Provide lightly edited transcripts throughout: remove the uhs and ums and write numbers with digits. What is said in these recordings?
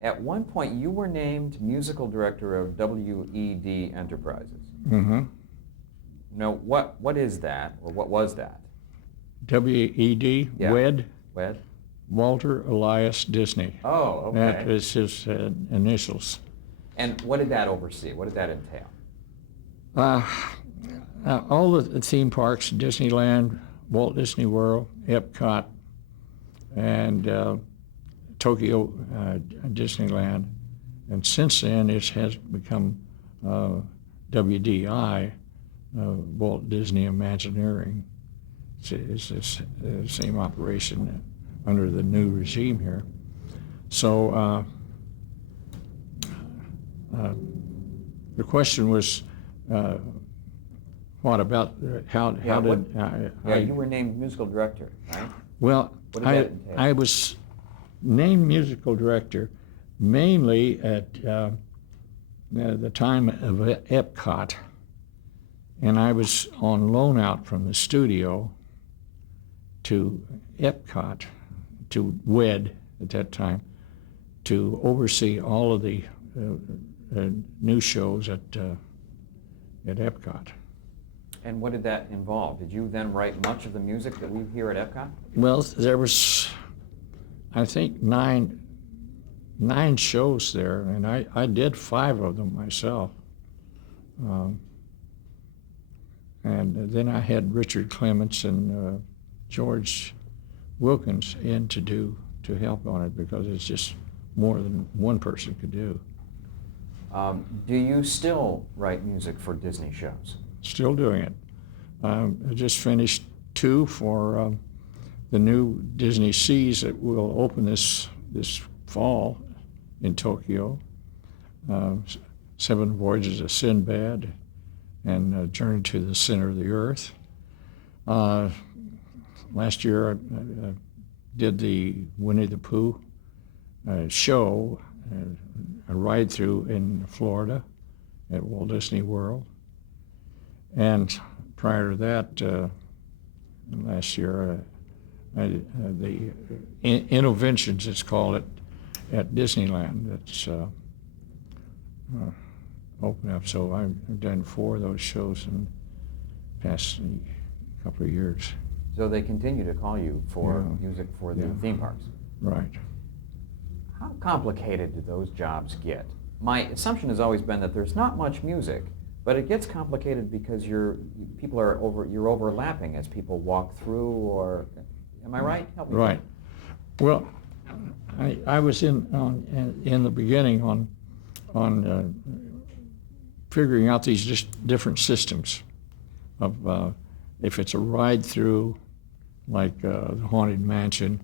At one point, you were named musical director of WED Enterprises. Mm-hmm. Now, what is that, or what was that? WED, Yeah. WED, WED? Walter Elias Disney. Oh, That okay. is his initials. And what did that oversee? What did that entail? Uh, all the theme parks, Disneyland, Walt Disney World, Epcot, and Tokyo Disneyland. And since then, it has become WDI, Walt Disney Imagineering. It's the same operation under the new regime here. So the question was, what about how did you were named musical director, right? Well, What did that entail? I was named musical director mainly at the time of Epcot, and I was on loan out from the studio to Epcot, to WED at that time, to oversee all of the new shows at Epcot. And what did that involve? Did you then write much of the music that we hear at Epcot? Well, there was, I think, nine shows there, and I did 5 of them myself. And then I had Richard Clements and George Wilkins in to help on it, because it's just more than one person could do. Do you still write music for Disney shows? Still doing it. I just finished 2 for the new Disney Seas that will open this fall in Tokyo. 7 Voyages of Sinbad and Journey to the Center of the Earth. Last year I did the Winnie the Pooh show, a ride through in Florida at Walt Disney World. And prior to that, last year, the Interventions, it's called it, at Disneyland. That's opened up. So I've done 4 of those shows in the past couple of years. So they continue to call you for music for the theme parks? Right. How complicated do those jobs get? My assumption has always been that there's not much music, but it gets complicated because you're overlapping as people walk through, or am I right? Help me. Right. Well, I was in the beginning on figuring out these just different systems of if it's a ride through, like the Haunted Mansion,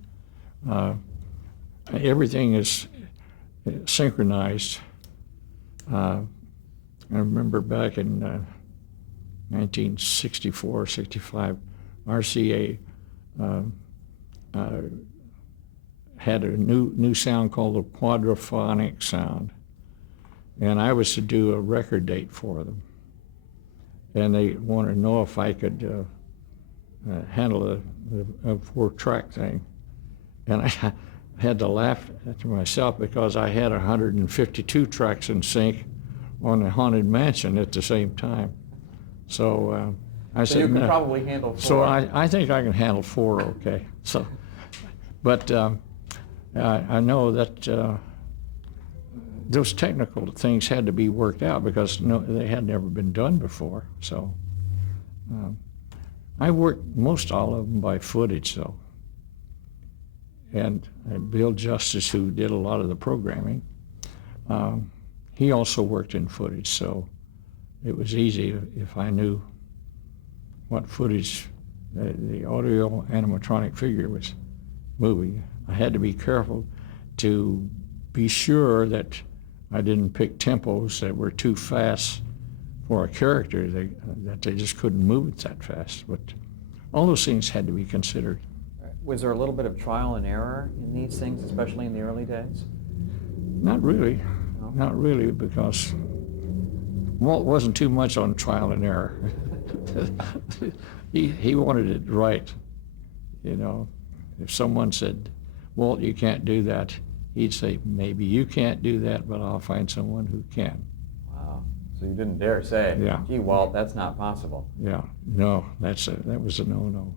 everything is synchronized. I remember back in 1964, 65, RCA had a new sound called the quadraphonic sound, and I was to do a record date for them, and they wanted to know if I could handle a 4-track thing, and I had to laugh to myself because I had 152 tracks in sync on the Haunted Mansion at the same time. So I said, you can no. probably handle 4. So I think I can handle 4 okay. So, but I know that those technical things had to be worked out because they had never been done before. So I worked most all of them by footage, though. And Bill Justice, who did a lot of the programming, he also worked in footage, so it was easy if I knew what footage the audio animatronic figure was moving. I had to be careful to be sure that I didn't pick tempos that were too fast for a character, that they just couldn't move it that fast. But all those things had to be considered. Was there a little bit of trial and error in these things, especially in the early days? Not really. No? Not really, because Walt wasn't too much on trial and error. He wanted it right. You know, if someone said, Walt, you can't do that, he'd say, maybe you can't do that, but I'll find someone who can. Wow. So you didn't dare say, Yeah. gee, Walt, that's not possible. Yeah, no, that was a no-no.